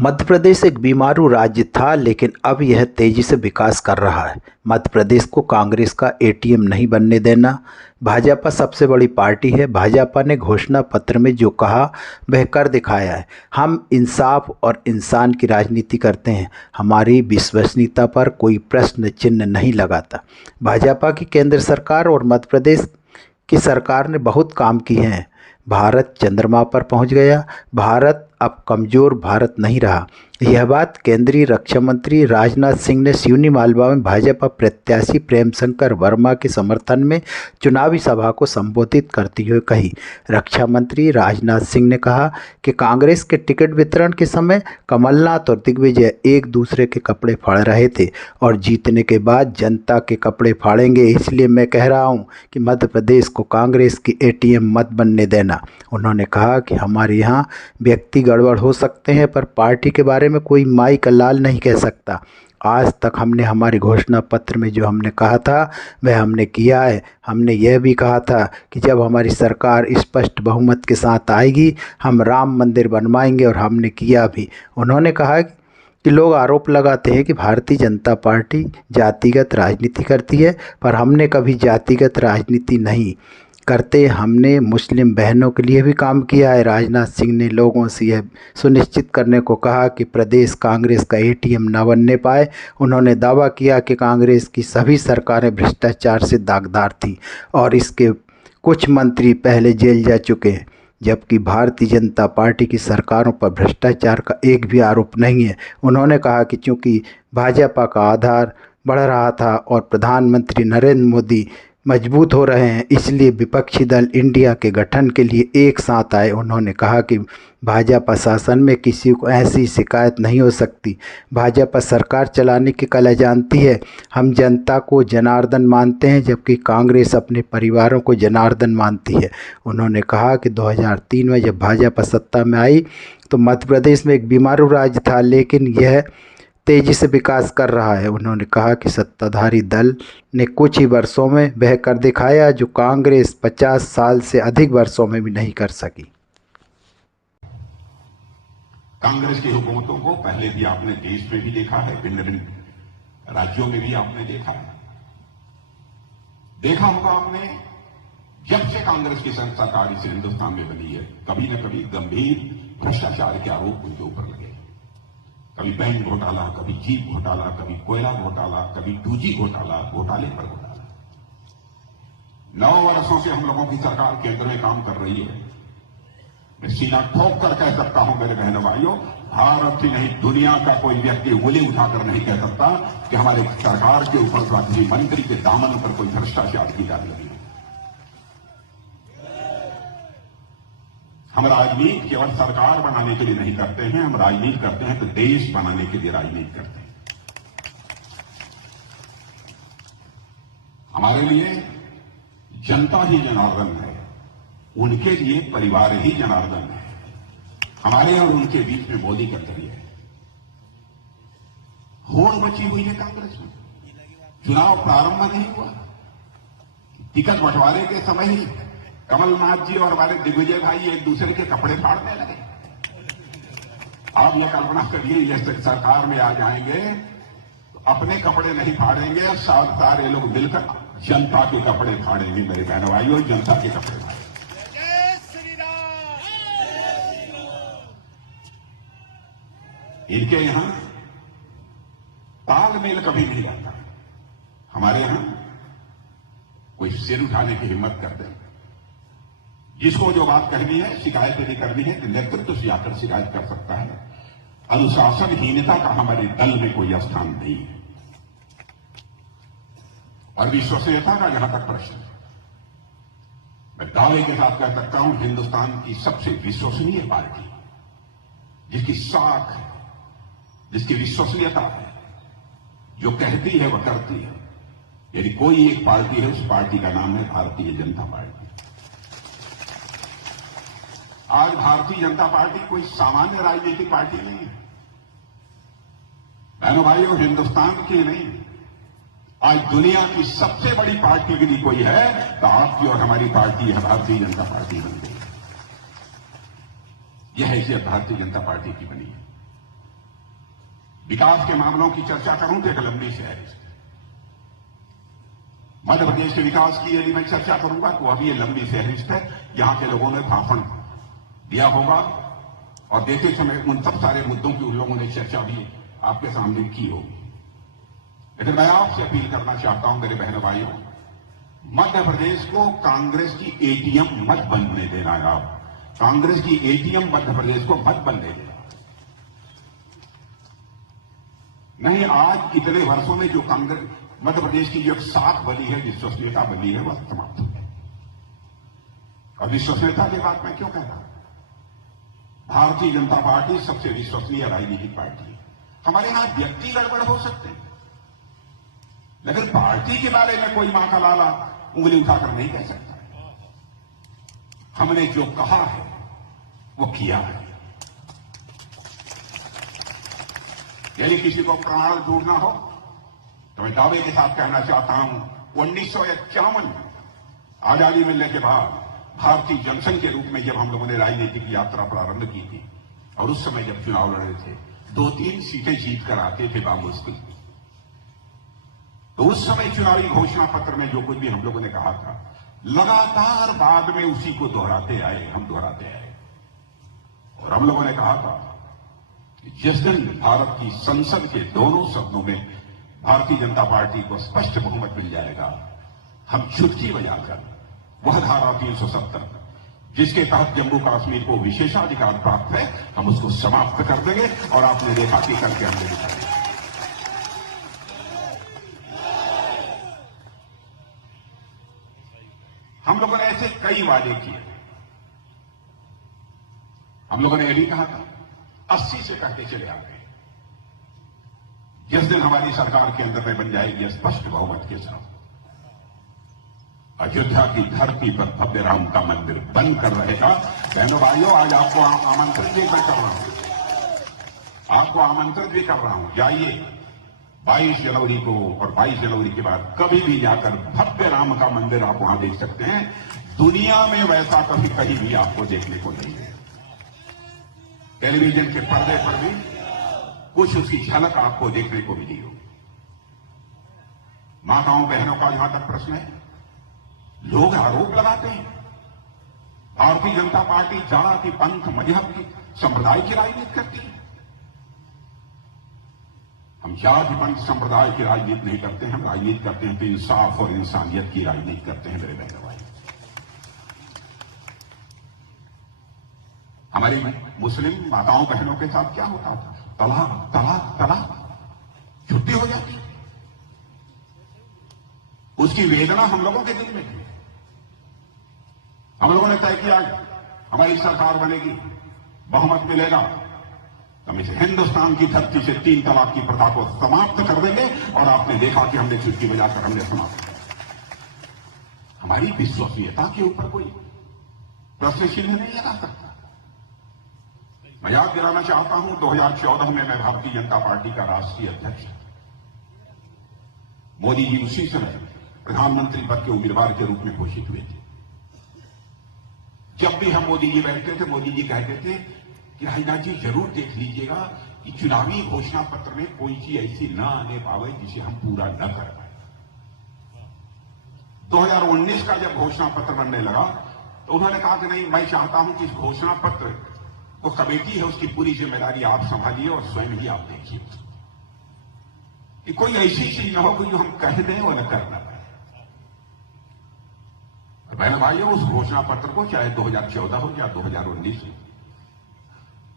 मध्य प्रदेश एक बीमारू राज्य था, लेकिन अब यह तेजी से विकास कर रहा है। मध्य प्रदेश को कांग्रेस का एटीएम नहीं बनने देना। भाजपा सबसे बड़ी पार्टी है। भाजपा ने घोषणा पत्र में जो कहा वह कर दिखाया है। हम इंसाफ और इंसान की राजनीति करते हैं। हमारी विश्वसनीयता पर कोई प्रश्न चिन्ह नहीं लगाता। भाजपा की केंद्र सरकार और मध्य प्रदेश की सरकार ने बहुत काम किए हैं। भारत चंद्रमा पर पहुंच गया। भारत अब कमज़ोर भारत नहीं रहा। यह बात केंद्रीय रक्षा मंत्री राजनाथ सिंह ने सिवनी मालवा में भाजपा प्रत्याशी प्रेम शंकर वर्मा के समर्थन में चुनावी सभा को संबोधित करते हुए कही। रक्षा मंत्री राजनाथ सिंह ने कहा कि कांग्रेस के टिकट वितरण के समय कमलनाथ और दिग्विजय एक दूसरे के कपड़े फाड़ रहे थे और जीतने के बाद जनता के कपड़े फाड़ेंगे। इसलिए मैं कह रहा हूं कि मध्य प्रदेश को कांग्रेस की एटीएम मत बनने देना। उन्होंने कहा कि हमारे यहाँ व्यक्ति गड़बड़ हो सकते हैं, पर पार्टी के बारे में कोई माई का लाल नहीं कह सकता। आज तक हमने हमारे घोषणा पत्र में जो हमने कहा था वह हमने किया है। हमने यह भी कहा था कि जब हमारी सरकार स्पष्ट बहुमत के साथ आएगी हम राम मंदिर बनवाएंगे, और हमने किया भी। उन्होंने कहा कि लोग आरोप लगाते हैं कि भारतीय जनता पार्टी जातिगत राजनीति करती है, पर हमने कभी जातिगत राजनीति नहीं करते। हमने मुस्लिम बहनों के लिए भी काम किया है। राजनाथ सिंह ने लोगों से यह सुनिश्चित करने को कहा कि प्रदेश कांग्रेस का एटीएम न बनने पाए। उन्होंने दावा किया कि कांग्रेस की सभी सरकारें भ्रष्टाचार से दागदार थीं और इसके कुछ मंत्री पहले जेल जा चुके हैं, जबकि भारतीय जनता पार्टी की सरकारों पर भ्रष्टाचार का एक भी आरोप नहीं है। उन्होंने कहा कि चूंकि भाजपा का आधार बढ़ रहा था और प्रधानमंत्री नरेंद्र मोदी मजबूत हो रहे हैं, इसलिए विपक्षी दल इंडिया के गठन के लिए एक साथ आए। उन्होंने कहा कि भाजपा शासन में किसी को ऐसी शिकायत नहीं हो सकती। भाजपा सरकार चलाने की कला जानती है। हम जनता को जनार्दन मानते हैं, जबकि कांग्रेस अपने परिवारों को जनार्दन मानती है। उन्होंने कहा कि 2003 में जब भाजपा सत्ता में आई तो मध्य प्रदेश में एक बीमारू राज्य था, लेकिन यह तेजी से विकास कर रहा है। उन्होंने कहा कि सत्ताधारी दल ने कुछ ही वर्षों में वह कर दिखाया जो कांग्रेस 50 साल से अधिक वर्षों में भी नहीं कर सकी। कांग्रेस की हुकूमतों को पहले भी आपने देश में भी देखा है, भिन्न भिन्न राज्यों में भी आपने देखा है। देखा होगा आपने, जब से कांग्रेस की सरकार इस हिंदुस्तान में बनी है, कभी न कभी गंभीर भ्रष्टाचार के आरोप उनके ऊपर लगे। कभी बैंक घोटाला, कभी जीप घोटाला, कभी कोयला घोटाला, कभी 2G घोटाला, घोटाले पर घोटाला। 9 वर्षों से हम लोगों की सरकार केंद्र में काम कर रही है। मैं सीना ठोक कर कह सकता हूं मेरे बहनों भाइयों, भारत ही नहीं दुनिया का कोई व्यक्ति उंगली उठाकर नहीं कह सकता कि हमारे सरकार के ऊपर किसी मंत्री के दामन पर कोई भ्रष्टाचार की जा रही है। हम राजनीति केवल सरकार बनाने के लिए नहीं करते हैं, हम राजनीति करते हैं तो देश बनाने के लिए राजनीति करते हैं। हमारे लिए जनता ही जनार्दन है, उनके लिए परिवार ही जनार्दन है। हमारे और उनके बीच में मोदी का जरिए है। होड़ मची हुई है कांग्रेस में। चुनाव प्रारंभ नहीं हुआ, टिकट बंटवारे के समय ही कमलनाथ जी और हमारे दिग्विजय भाई एक दूसरे के कपड़े फाड़ने लगे। आप यह कल्पना करिए, ये सरकार में आ जाएंगे तो अपने कपड़े नहीं फाड़ेंगे, सारे लोग मिलकर जनता के कपड़े फाड़ेंगे। मेरे बहनों भाइयों, जनता के कपड़े फाड़ेंगे। इनके यहां तालमेल कभी नहीं रहता। हमारे यहां कोई सिर उठाने की हिम्मत कर दे, जिसको जो बात कहनी है, शिकायत यदि करनी है तो नेतृत्व से आकर शिकायत कर सकता है। अनुशासनहीनता का हमारे दल में कोई स्थान नहीं है। और विश्वसनीयता का जहां तक प्रश्न है, मैं दावे के साथ कह सकता हूं, हिंदुस्तान की सबसे विश्वसनीय पार्टी, जिसकी साख है, जिसकी विश्वसनीयता है, जो कहती है वह करती है, यदि कोई एक पार्टी है, उस पार्टी का नाम है भारतीय जनता पार्टी। आज भारतीय जनता पार्टी कोई सामान्य राजनीतिक पार्टी नहीं है। बहनों भाइयों, हिंदुस्तान की नहीं, आज दुनिया की सबसे बड़ी पार्टी यदि कोई है तो आपकी और हमारी पार्टी है, भारतीय जनता पार्टी बन गई। यह हैसियत भारतीय जनता पार्टी की बनी है। विकास के मामलों की चर्चा करूं तो एक लंबी फहरिस्त। मध्य प्रदेश के विकास की यदि मैं चर्चा करूंगा तो अभी ये लंबी फहरिस्त है। यहां के लोगों ने भाषण दिया होगा और देते समय उन सब सारे मुद्दों की उन लोगों ने चर्चा भी आपके सामने की होगी। लेकिन मैं आपसे अपील करना चाहता हूं मेरे बहनों भाइयों, मध्य प्रदेश को कांग्रेस की एटीएम मत बनने देना। आप कांग्रेस की एटीएम मध्य प्रदेश को मत बनने देना। नहीं, आज इतने वर्षों में जो कांग्रेस मध्य प्रदेश की जो साख बनी है, विश्वसनीयता बनी है, वह समाप्त हो गई। और विश्वसनीयता की बात मैं क्यों कह रहा हूं? भारतीय जनता पार्टी सबसे विश्वसनीय राजनीतिक पार्टी है। हमारे यहां व्यक्ति गड़बड़ हो सकते हैं, लेकिन पार्टी के बारे में कोई मां का लाला उंगली उठाकर नहीं कह सकता। हमने जो कहा है वो किया है। यदि किसी को प्रमाण ढूंढना हो तो मैं दावे के साथ कहना चाहता हूं, 1951 में आजादी मिलने के बाद भारतीय जनसंघ के रूप में जब हम लोगों ने राजनीतिक यात्रा प्रारंभ की थी और उस समय जब चुनाव लड़े थे, 2-3 सीटें जीत कर आते थे बामुश्किल। तो उस समय चुनावी घोषणा पत्र में जो कुछ भी हम लोगों ने कहा था, लगातार बाद में उसी को दोहराते आए, हम दोहराते आए। और हम लोगों ने कहा था कि जिस दिन भारत की संसद के दोनों सदनों में भारतीय जनता पार्टी को स्पष्ट बहुमत मिल जाएगा, हम चुटकी बजाकर वह धारा 370 जिसके तहत जम्मू कश्मीर को विशेषाधिकार प्राप्त है, हम उसको समाप्त कर देंगे। और आपने देखा कि करके हमने दिखाया। हम लोगों ने ऐसे कई वादे किए। हम लोगों ने यह भी कहा था, 80 से कहते चले आ गए, जिस दिन हमारी सरकार के अंदर में बन जाएगी स्पष्ट बहुमत के साथ, अयोध्या की धरती पर भव्य राम का मंदिर बनकर रहेगा। बहनों भाइयों, आज आपको आमंत्रित भी कर रहा हूं, आपको आमंत्रित भी कर रहा हूं, जाइए 22 जनवरी को और 22 जनवरी के बाद कभी भी जाकर भव्य राम का मंदिर आप वहां देख सकते हैं। दुनिया में वैसा कभी कहीं भी आपको देखने को नहीं है। टेलीविजन के पर्दे पर भी कुछ उसकी झलक आपको देखने को मिली हो। माताओं बहनों का जहां तक प्रश्न है, लोग आरोप लगाते हैं भारतीय जनता पार्टी जाति पंथ मजहब की संप्रदाय की राजनीति करती है। हम जाति पंथ संप्रदाय की राजनीति नहीं करते, हम राजनीति करते हैं तो इंसाफ और इंसानियत की राजनीति करते हैं। मेरे बहनों भाई, हमारी मुस्लिम माताओं बहनों के साथ क्या होता था? तलाक तलाक तलाक, छुट्टी हो जाती। उसकी वेदना हम लोगों के दिल में थी। हम लोगों ने तय किया हमारी सरकार बनेगी, बहुमत मिलेगा, हम इस हिंदुस्तान की धरती से 3 तलाक की प्रथा को समाप्त कर देंगे। और आपने देखा कि हमने छुट्टी बजाकर हमने समाप्त किया। हमारी विश्वसनीयता के ऊपर कोई प्रश्न चिन्ह नहीं लगा सकता। मैं याद दिलाना चाहता हूं, 2014 में मैं भारतीय जनता पार्टी का राष्ट्रीय अध्यक्ष था। मोदी जी उसी समय प्रधानमंत्री पद के उम्मीदवार के रूप में घोषित हुए थे। जब भी हम मोदी जी बैठते थे, मोदी जी कहते थे कि राजनाथ जी जरूर देख लीजिएगा कि चुनावी घोषणा पत्र में कोई चीज ऐसी न आने पावे जिसे हम पूरा न कर पाए। 2019 का जब घोषणा पत्र बनने लगा तो उन्होंने कहा कि नहीं, मैं चाहता हूं कि इस घोषणा पत्र को कमेटी है उसकी पूरी जिम्मेदारी आप संभालिए और स्वयं ही आप देखिए कि कोई ऐसी चीज न हो कि जो हम कह दें और न करना पाए। बहन भाइयों, उस घोषणा पत्र को चाहे 2014 हो या 2019 हो,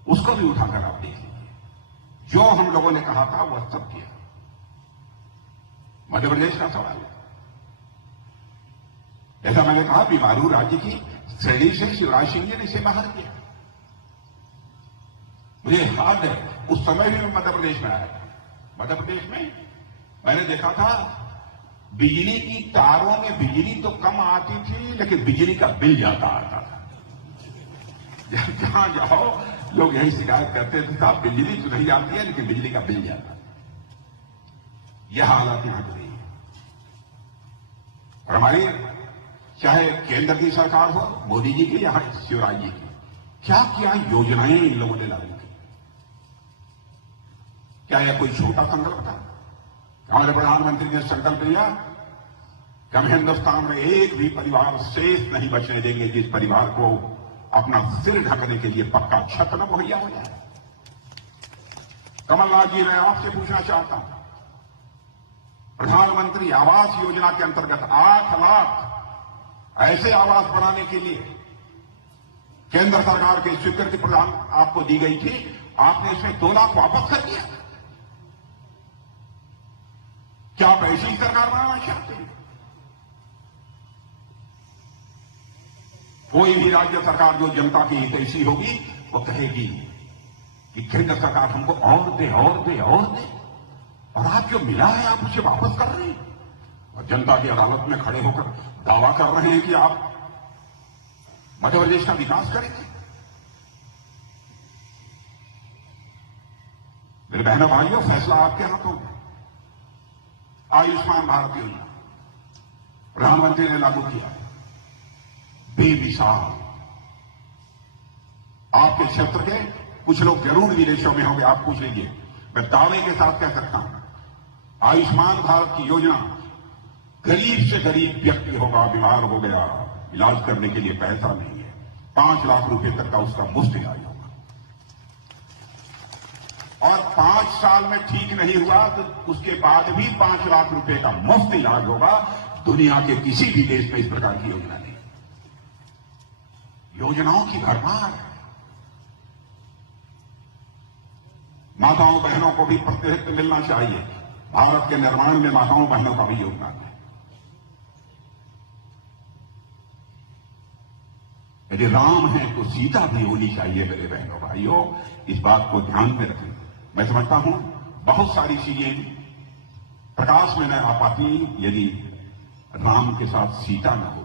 उसको भी उठाकर आप देख लीजिए। जो हम लोगों ने कहा था वह सब किया। मध्य प्रदेश का सवाल है, जैसा मैंने कहा, बीमारू राज्य की श्रेणी से शिवराज सिंह जी ने इसे बाहर किया। मुझे याद है उस समय भी मैं मध्य प्रदेश में आया। मध्य प्रदेश में मैंने देखा था बिजली की तारों में बिजली तो कम आती थी, लेकिन बिजली का बिल ज्यादा आता था। जहां जाओ लोग यही शिकायत करते थे, साहब बिजली तो नहीं आती है लेकिन बिजली का बिल ज्यादा। यह हालत यहां की है। और हमारी चाहे केंद्र की सरकार हो, मोदी जी की या शिवराज जी की, क्या क्या योजनाएं इन लोगों ने लागू की, क्या यह कोई छोटा संकल्प था? हमारे प्रधानमंत्री ने संकल्प लिया कि हम हिंदुस्तान में एक भी परिवार शेष नहीं बचने देंगे जिस परिवार को अपना सिर ढकने के लिए पक्का छत न मुहैया हो जाए। कमलनाथ जी, मैं आपसे पूछना चाहता हूं, प्रधानमंत्री आवास योजना के अंतर्गत 8 लाख ऐसे आवास बनाने के लिए केंद्र सरकार की स्वीकृति प्रदान आपको दी गई थी, आपने इसमें 2 लाख वापस कर दिया। क्या आप ऐसी सरकार बनाना चाहते हैं? कोई भी राज्य सरकार जो जनता की हितैषी होगी वो कहेगी कि केंद्र सरकार हमको और दे और दे और दे, और आप जो मिला है आप उसे वापस कर रहे हैं और जनता की अदालत में खड़े होकर दावा कर रहे हैं कि आप मध्य प्रदेश का विकास करेंगे। मेरे बहनों भाइयों, फैसला आपके हाथों में। आयुष्मान भारत योजना प्रधानमंत्री ने लागू किया, बेमिसाल। आपके क्षेत्र के कुछ लोग जरूर विदेशों में होंगे, आप पूछ लीजिए, मैं दावे के साथ कह सकता हूं, आयुष्मान भारत की योजना गरीब से गरीब व्यक्ति होगा, बीमार हो गया, इलाज करने के लिए पैसा नहीं है, 5 लाख रुपए तक का उसका मुफ्त इलाज होगा, और 5 साल में ठीक नहीं हुआ तो उसके बाद भी 5 लाख रुपए का मुफ्त इलाज होगा। दुनिया के किसी भी देश में इस प्रकार की योजना नहीं। योजनाओं की भरमार है। माताओं बहनों को भी प्रतिनिधित्व मिलना चाहिए। भारत के निर्माण में माताओं बहनों का भी योगदान है। यदि राम है तो सीता भी होनी चाहिए। मेरे बहनों भाइयों, इस बात को ध्यान में रखें। मैं समझता हूं बहुत सारी चीजें प्रकाश में न आ पाती यदि राम के साथ सीता न होती।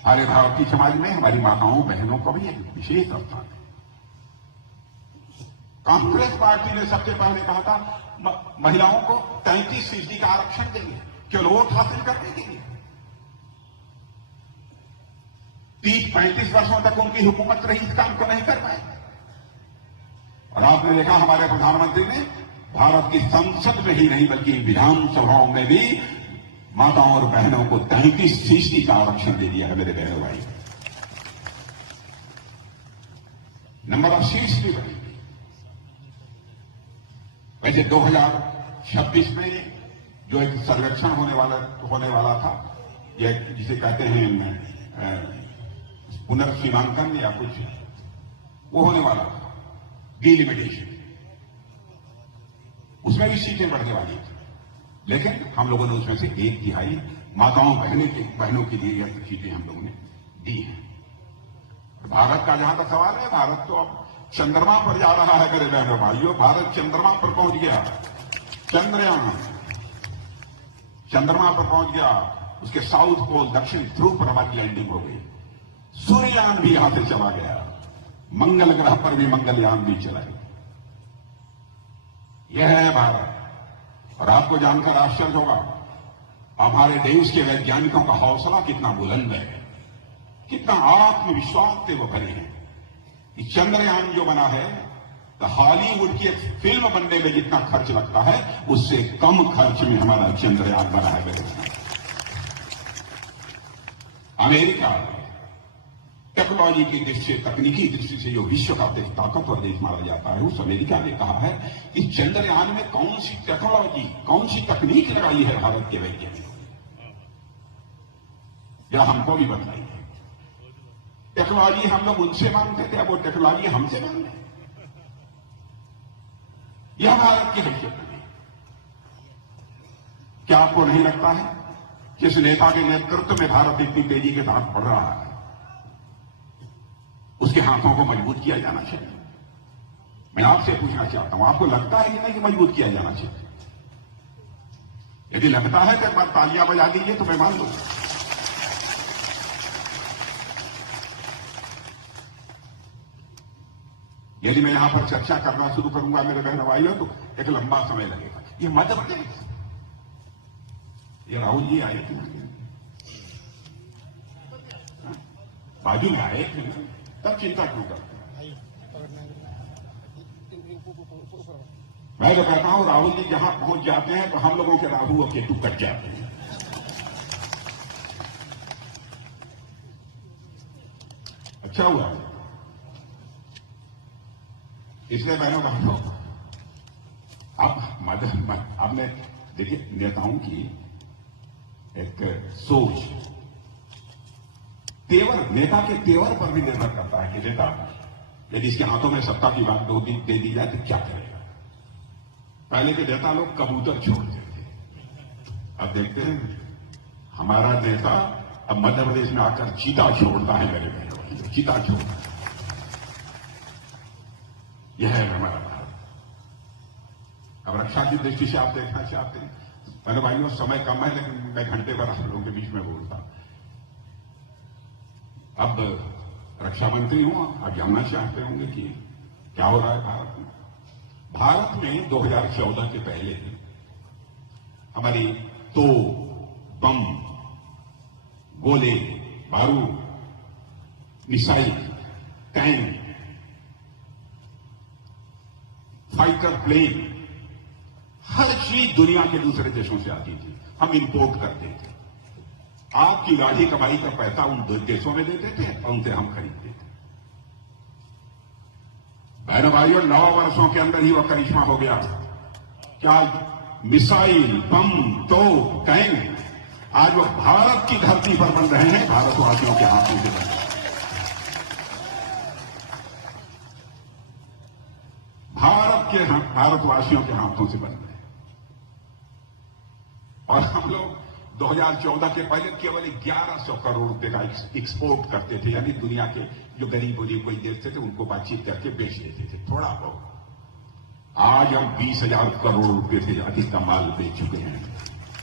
हमारे भारतीय समाज में हमारी माताओं बहनों का भी एक विशेष स्थान है। कांग्रेस पार्टी ने सबसे पहले कहा था महिलाओं को 33% का आरक्षण देंगे, केवल वोट हासिल करने के लिए। 30-35 वर्षों तक उनकी हुकूमत रही, इस काम को नहीं कर पाए। और आपने देखा हमारे प्रधानमंत्री ने भारत की संसद में ही नहीं बल्कि विधानसभाओं में भी माताओं और बहनों को 33% का आरक्षण दे दिया है। मेरे बहनों भाई, नंबर ऑफ सीट्स भी बढ़ी। वैसे 2026 में जो एक सर्वेक्षण होने वाला था, यह जिसे कहते हैं पुनर्सीमांकन या कुछ, वो होने वाला था, डिलिमिटेशन, उसमें भी सीटें बढ़ने वाली थी। लेकिन हम लोगों ने उसमें से 1/3 माताओं बहनों के लिए यह सीटें हम लोगों ने दी हैं। भारत का जहां तक सवाल है, भारत तो अब चंद्रमा पर जा रहा है। मेरे बहनों भाइयों, भारत चंद्रमा पर पहुंच गया। चंद्रयान चंद्रमा पर पहुंच गया। उसके साउथ पोल, दक्षिण ध्रुव पर हमारी लैंडिंग हो गई। सूर्ययान भी यहां से चला गया। मंगल ग्रह पर भी मंगलयान भी चला गया। यह है भारत। और आपको जानकर आश्चर्य होगा, हमारे देश के वैज्ञानिकों का हौसला कितना बुलंद है, कितना आत्मविश्वास से वो भरे हैं। कि चंद्रयान जो बना है, तो हॉलीवुड की एक फिल्म बनने में जितना खर्च लगता है, उससे कम खर्च में हमारा चंद्रयान बना है। अमेरिका टेक्नोलॉजी की दृष्टि से, तकनीकी दृष्टि से जो विश्व का ताकतवर देश माना जाता है, उस अमेरिका ने कहा है कि चंद्रयान में कौन सी टेक्नोलॉजी, कौन सी तकनीक लगाई है भारत के वैज्ञानिकों, या हमको भी बताइए। टेक्नोलॉजी हम लोग उनसे मांगते थे, अब वो टेक्नोलॉजी हमसे मांग रहे। यह भारत की हैसियत है। क्या आपको नहीं लगता है कि इस नेता के नेतृत्व में भारत इतनी तेजी के साथ बढ़ रहा है? उसके हाथों को मजबूत किया जाना चाहिए। मैं आपसे पूछना चाहता हूं, आपको लगता है कि नहीं कि मजबूत किया जाना चाहिए? यदि लगता है तो एक बार तालियां बजा दीजिए तो मैं मान लूंगा। यदि मैं यहां पर चर्चा करना शुरू करूंगा मेरे बहनों भाइयों, तो एक लंबा समय लगेगा। ये मध्य प्रदेश, ये राहुल जी आए थे, बाजू में आए थे, तब चिंता क्यों करते? मैं तो कहता हूं राहुल जी जहां पहुंच जाते हैं तो हम लोगों के राहु और केतु कट जाते हैं। अच्छा हुआ इसलिए बहनों भाइयों अब मैं देखिए नेताओं की एक सोच तेवर, नेता के तेवर पर भी निर्भर करता है कि नेता यदि इसके हाथों में सत्ता की बात दे दी जाए तो क्या करेगा। पहले के नेता लोग कबूतर छोड़ते थे, अब देखते हैं हमारा नेता अब मध्य प्रदेश में आकर चीता छोड़ता है। मेरे बहनों चीता छोड़ता है, यह है हमारा भारत। अब रक्षा की दृष्टि से आप देखना चाहते हैं, मैंने भाइयों समय कम है लेकिन मैं घंटे भर आप लोगों के बीच में बोलता। अब रक्षा मंत्री हूं, आप जानना चाहते होंगे कि क्या हो रहा है भारत में। भारत में 2014 के पहले हमारी बम, गोले, बारूद, मिसाइल, टैंक, फाइटर प्लेन, हर चीज दुनिया के दूसरे देशों से आती थी, हम इंपोर्ट करते थे। आपकी गाढ़ी कमाई का पैसा उन देशों में देते थे और उनसे हम खरीदते थे। बहनों भाइयों 9 वर्षों के अंदर ही वह करिश्मा हो गया। क्या मिसाइल, बम, तोप, टैंक आज वह भारत की धरती पर बन रहे हैं, भारतवासियों के हाथों से बन रहे हैं। भारतवासियों के हाथों से बन रहे हैं। और हम लोग 2014 के पहले केवल 1100 करोड़ रुपए का एक्सपोर्ट करते थे, यानी दुनिया के जो गरीब कोई देश थे उनको बातचीत करके बेच लेते थे थोड़ा बहुत। आज हम 20,000 करोड़ रुपए से अधिक का माल बेच चुके हैं,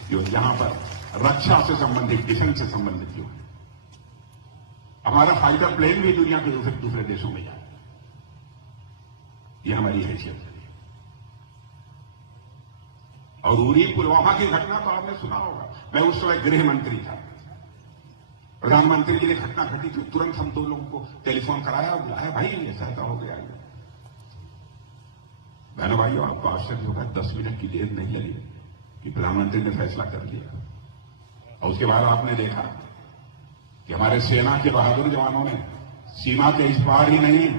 जो यहां पर रक्षा से संबंधित, डिफेंस से संबंधित जो हमारा फाइटर प्लेन भी दुनिया के दूसरे देशों में जाए, यह हमारी हैसियत है। और उरी पुलवामा की घटना तो आपने सुना होगा, मैं उस समय गृह मंत्री था, प्रधानमंत्री जी ने घटना घटी थी, तुरंत हम 2 लोगों को टेलीफोन कराया और बुलाया, भाई ऐसा हो गया। बहनों भाइयों आपको आश्चर्य होगा, 10 मिनट की देर नहीं लगी कि प्रधानमंत्री ने फैसला कर लिया। और उसके बाद आपने देखा कि हमारे सेना के बहादुर जवानों ने सीमा के इस पार ही नहीं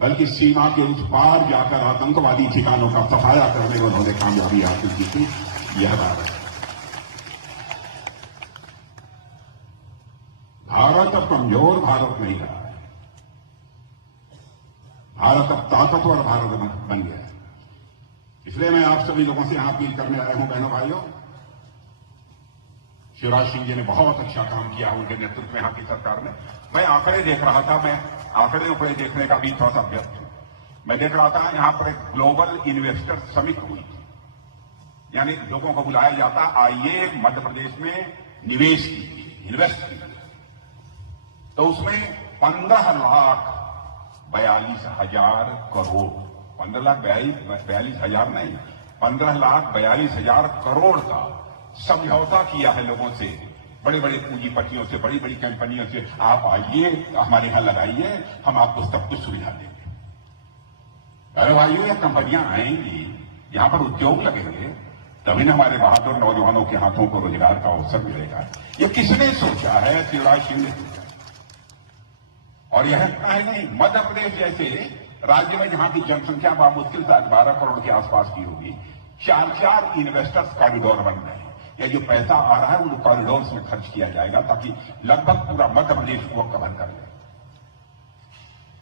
बल्कि सीमा के उस पार जाकर आतंकवादी ठिकानों का सफाया करने में उन्होंने कामयाबी हासिल की थी। यह भारत है। भारत अब कमजोर भारत नहीं रहा है, भारत अब ताकतवर भारत बन गया है। इसलिए मैं आप सभी लोगों से यहां अपील करने आया हूं, बहनों भाइयों, शिवराज सिंह जी ने बहुत अच्छा काम किया, उनके नेतृत्व में यहां की सरकार ने। मैं आंकड़े देख रहा था, मैं आंकड़े देखने का भी थोड़ा सा व्यस्त हूं। मैं देख रहा था यहां पर एक ग्लोबल इन्वेस्टर समिट हुई थी, यानी लोगों को बुलाया जाता, आइए मध्य प्रदेश में निवेश कीजिए, इन्वेस्ट कीजिए। तो उसमें 15,42,000 करोड़, 15,42,000 नहीं, 15,42,000 करोड़ का समझौता किया है लोगों से, बड़े बड़े पूंजीपतियों से, बड़ी बड़ी कंपनियों से। आप आइए, हमारे यहां लगाइए, हम आपको सब कुछ सुविधा देंगे। अरे भाइयों, ये कंपनियां आएंगी, यहां पर उद्योग लगेंगे, तभी न हमारे बहादुर नौजवानों के हाथों को रोजगार का अवसर मिलेगा। ये किसने सोचा है? शिवराज सिंह ने सोचा। और यह है नहीं, मध्य प्रदेश जैसे राज्य में जहां की जनसंख्या बामुश्किल 12 करोड़ के आसपास की होगी, 4 इन्वेस्टर्स कॉरिडोर बन रहे हैं। यह जो पैसा आ रहा है उन कॉरिडोर्स में खर्च किया जाएगा ताकि लगभग पूरा मध्य प्रदेश को कवर कर ले।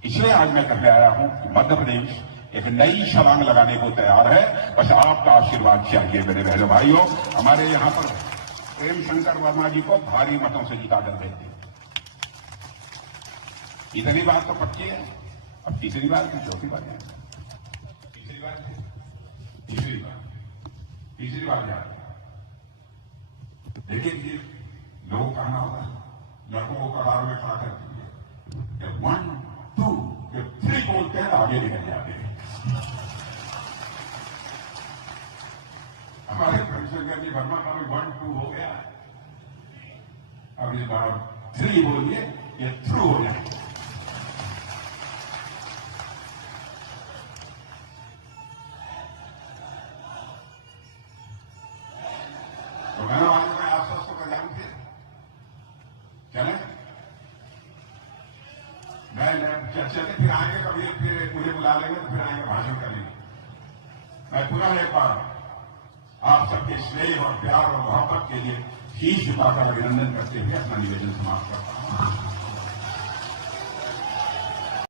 इसलिए आज मैं कहने आया हूं कि मध्य प्रदेश एक नई छलांग लगाने को तैयार है। बस आपका आशीर्वाद चाहिए मेरे बहनों भाइयों। हमारे यहां पर प्रेम शंकर वर्मा जी को भारी मतों से जिताकर देते हैं। इतनी बात तो पक्की है। अब तीसरी बात की, चौथी बात है, तीसरी बात क्या? देखिए, लोग कहना होगा, लड़कों को कतार में खड़ा कर दीजिए, 1 2 3 बोलते हैं, आगे निकल जाते हैं। हमारे प्रेमशंकर जी वर्मा का भी 1 2 हो गया, अब इस बार 3 बोलिए, ये थ्रू हो जाए। तो मैंने वाले में आप सबको कल्याण थे चले मैं चलते फिर आएंगे कभी फिर मुझे बुला लेंगे तो फिर आएंगे भाषण करेंगे। मैं पुनः एक बार आप सबके स्नेह और प्यार और मोहब्बत के लिए शीश झुकाकर अभिनंदन करते हुए अपना निवेदन समाप्त करता हूं।